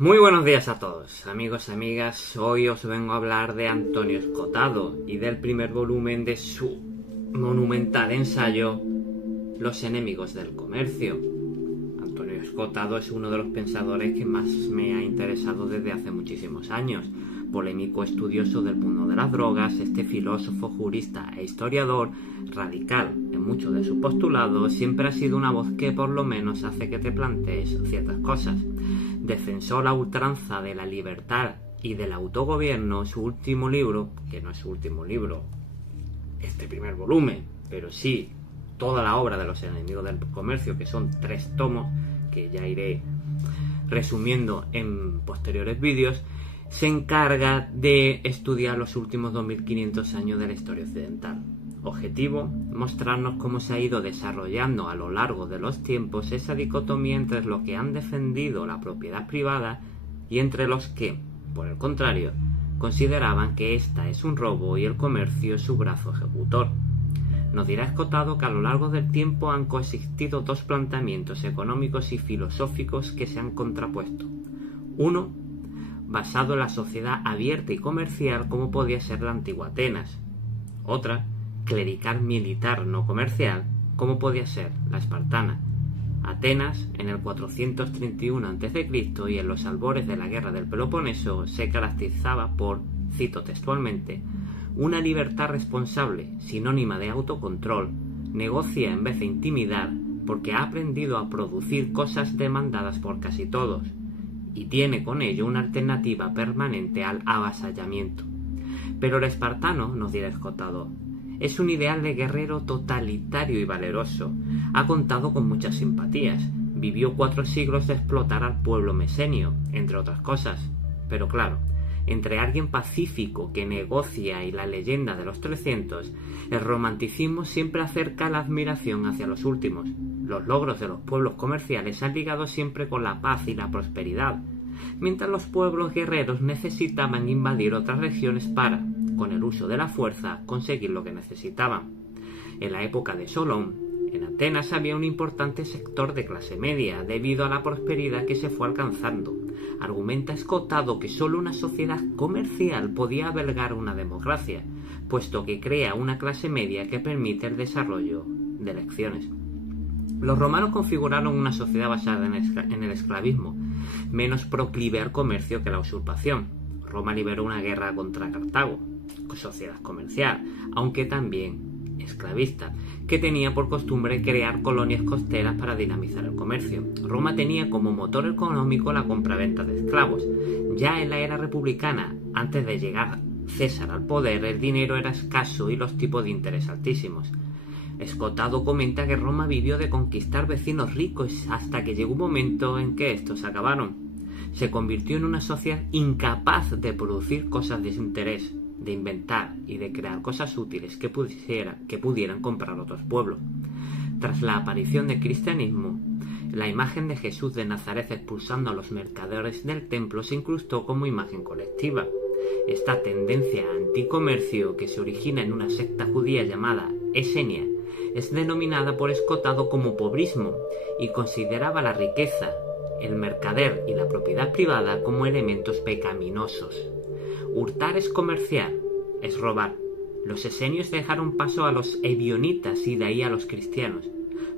Muy buenos días a todos, amigos y amigas. Hoy os vengo a hablar de Antonio Escotado y del primer volumen de su monumental ensayo Los enemigos del comercio. Antonio Escotado es uno de los pensadores que más me ha interesado desde hace muchísimos años. Polémico estudioso del mundo de las drogas, este filósofo, jurista e historiador, radical en muchos de sus postulados, siempre ha sido una voz que por lo menos hace que te plantees ciertas cosas. Defensor a ultranza de la libertad y del autogobierno, su último libro, que no es su último libro, este primer volumen, pero sí toda la obra de los enemigos del comercio, que son 3 tomos, que ya iré resumiendo en posteriores vídeos, se encarga de estudiar los últimos 2500 años de la historia occidental. Objetivo: mostrarnos cómo se ha ido desarrollando a lo largo de los tiempos esa dicotomía entre los que han defendido la propiedad privada y entre los que, por el contrario, consideraban que esta es un robo y el comercio su brazo ejecutor. Nos dirá Escotado que a lo largo del tiempo han coexistido 2 planteamientos económicos y filosóficos que se han contrapuesto. Uno, basado en la sociedad abierta y comercial como podía ser la antigua Atenas. Otra, clerical militar no comercial como podía ser la espartana. Atenas, en el 431 a.C. y en los albores de la guerra del Peloponeso, se caracterizaba por, cito textualmente, una libertad responsable, sinónima de autocontrol, negocia en vez de intimidar, porque ha aprendido a producir cosas demandadas por casi todos, y tiene con ello una alternativa permanente al avasallamiento. Pero el espartano, nos dirá Escotado, es un ideal de guerrero totalitario y valeroso. Ha contado con muchas simpatías. Vivió 4 siglos de explotar al pueblo mesenio, entre otras cosas. Pero claro, entre alguien pacífico que negocia y la leyenda de los 300, el romanticismo siempre acerca la admiración hacia los últimos. Los logros de los pueblos comerciales han ligado siempre con la paz y la prosperidad, mientras los pueblos guerreros necesitaban invadir otras regiones para, con el uso de la fuerza, conseguir lo que necesitaban. En la época de Solón, en Atenas había un importante sector de clase media debido a la prosperidad que se fue alcanzando. Argumenta Escotado que solo una sociedad comercial podía albergar una democracia, puesto que crea una clase media que permite el desarrollo de elecciones. Los romanos configuraron una sociedad basada en el esclavismo, menos proclive al comercio que a la usurpación. Roma liberó una guerra contra Cartago, sociedad comercial, aunque también esclavista, que tenía por costumbre crear colonias costeras para dinamizar el comercio. Roma tenía como motor económico la compraventa de esclavos. Ya en la era republicana, antes de llegar César al poder, el dinero era escaso y los tipos de interés altísimos. Escotado comenta que Roma vivió de conquistar vecinos ricos hasta que llegó un momento en que estos acabaron. Se convirtió en una sociedad incapaz de producir cosas de su interés, de inventar y de crear cosas útiles que pudieran comprar otros pueblos. Tras la aparición del cristianismo, la imagen de Jesús de Nazaret expulsando a los mercaderes del templo se incrustó como imagen colectiva. Esta tendencia anticomercio, que se origina en una secta judía llamada Esenia, es denominada por Escotado como pobrismo y consideraba la riqueza, el mercader y la propiedad privada como elementos pecaminosos. Hurtar es comerciar, es robar. Los esenios dejaron paso a los ebionitas y de ahí a los cristianos.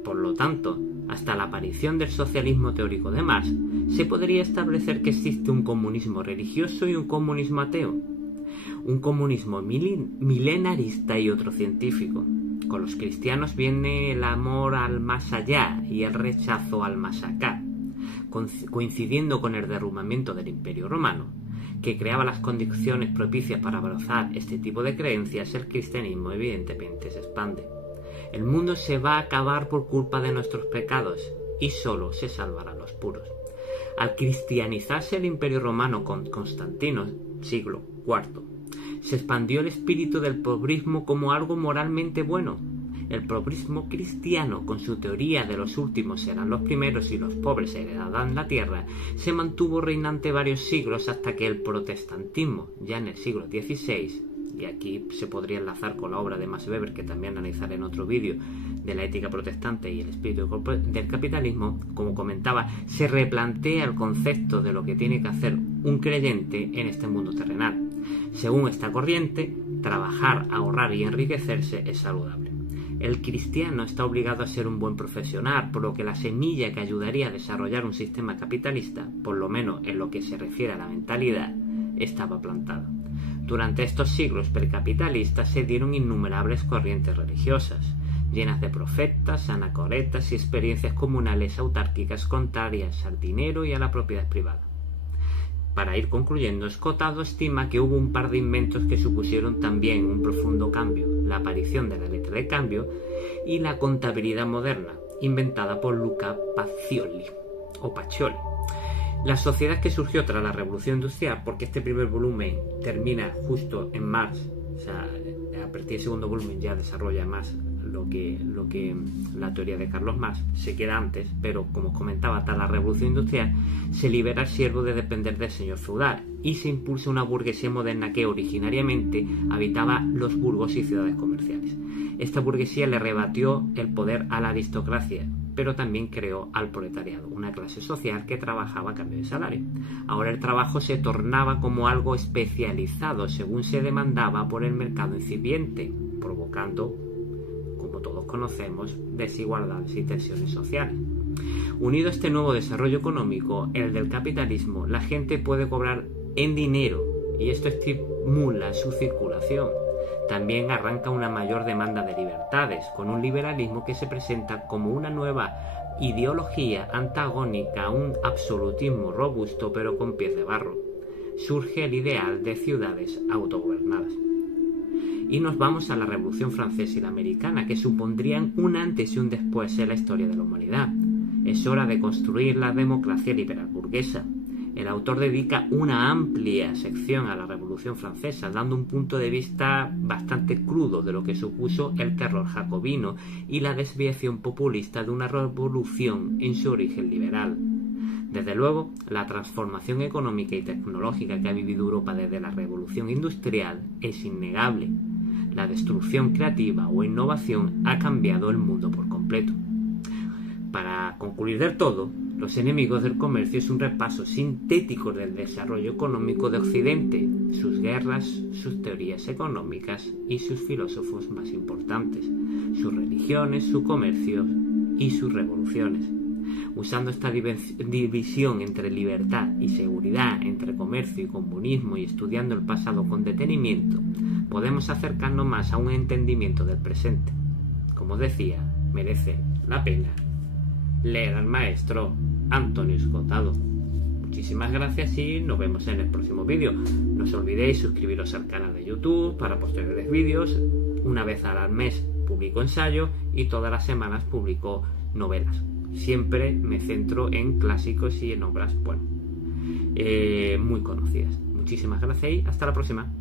Por lo tanto, hasta la aparición del socialismo teórico de Marx, se podría establecer que existe un comunismo religioso y un comunismo ateo. Un comunismo milenarista y otro científico. Con los cristianos viene el amor al más allá y el rechazo al más acá, coincidiendo con el derrumbamiento del Imperio Romano, que creaba las condiciones propicias para abrazar este tipo de creencias. El cristianismo evidentemente se expande. El mundo se va a acabar por culpa de nuestros pecados y solo se salvarán los puros. Al cristianizarse el Imperio Romano con Constantino, siglo IV, se expandió el espíritu del pobrismo como algo moralmente bueno. El pobrismo cristiano, con su teoría de los últimos serán los primeros y los pobres heredarán la tierra, se mantuvo reinante varios siglos hasta que el protestantismo, ya en el siglo XVI, y aquí se podría enlazar con la obra de Max Weber, que también analizaré en otro vídeo, de la ética protestante y el espíritu del capitalismo, como comentaba, se replantea el concepto de lo que tiene que hacer un creyente en este mundo terrenal. Según esta corriente, trabajar, ahorrar y enriquecerse es saludable. El cristiano está obligado a ser un buen profesional, por lo que la semilla que ayudaría a desarrollar un sistema capitalista, por lo menos en lo que se refiere a la mentalidad, estaba plantada. Durante estos siglos precapitalistas se dieron innumerables corrientes religiosas, llenas de profetas, anacoretas y experiencias comunales autárquicas contrarias al dinero y a la propiedad privada. Para ir concluyendo, Escotado estima que hubo un par de inventos que supusieron también un profundo cambio: la aparición de la letra de cambio y la contabilidad moderna, inventada por Luca Pacioli. La sociedad que surgió tras la Revolución Industrial, porque este primer volumen termina justo en Marx, o sea, a partir del segundo volumen ya desarrolla más lo que la teoría de Carlos Marx, se queda antes, pero como os comentaba, tras la Revolución Industrial se libera al siervo de depender del señor feudal y se impulsa una burguesía moderna que originariamente habitaba los burgos y ciudades comerciales. Esta burguesía le rebatió el poder a la aristocracia, pero también creó al proletariado, una clase social que trabajaba a cambio de salario. Ahora el trabajo se tornaba como algo especializado según se demandaba por el mercado incipiente, provocando, como todos conocemos, desigualdades y tensiones sociales. Unido a este nuevo desarrollo económico, el del capitalismo, la gente puede cobrar en dinero y esto estimula su circulación. También arranca una mayor demanda de libertades, con un liberalismo que se presenta como una nueva ideología antagónica a un absolutismo robusto pero con pies de barro. Surge el ideal de ciudades autogobernadas. Y nos vamos a la Revolución Francesa y la Americana, que supondrían un antes y un después en la historia de la humanidad. Es hora de construir la democracia liberal burguesa. El autor dedica una amplia sección a la Revolución Francesa, dando un punto de vista bastante crudo de lo que supuso el terror jacobino y la desviación populista de una revolución en su origen liberal. Desde luego, la transformación económica y tecnológica que ha vivido Europa desde la Revolución Industrial es innegable. La destrucción creativa o innovación ha cambiado el mundo por completo. Para concluir del todo, Los enemigos del comercio es un repaso sintético del desarrollo económico de Occidente, sus guerras, sus teorías económicas y sus filósofos más importantes, sus religiones, su comercio y sus revoluciones. Usando esta división entre libertad y seguridad, entre comercio y comunismo y estudiando el pasado con detenimiento, podemos acercarnos más a un entendimiento del presente. Como decía, merece la pena leer al maestro Antonio Escotado. Muchísimas gracias y nos vemos en el próximo vídeo. No os olvidéis suscribiros al canal de YouTube para posteriores vídeos. Una vez al mes publico ensayo y todas las semanas publico novelas. Siempre me centro en clásicos y en obras, muy conocidas. Muchísimas gracias y hasta la próxima.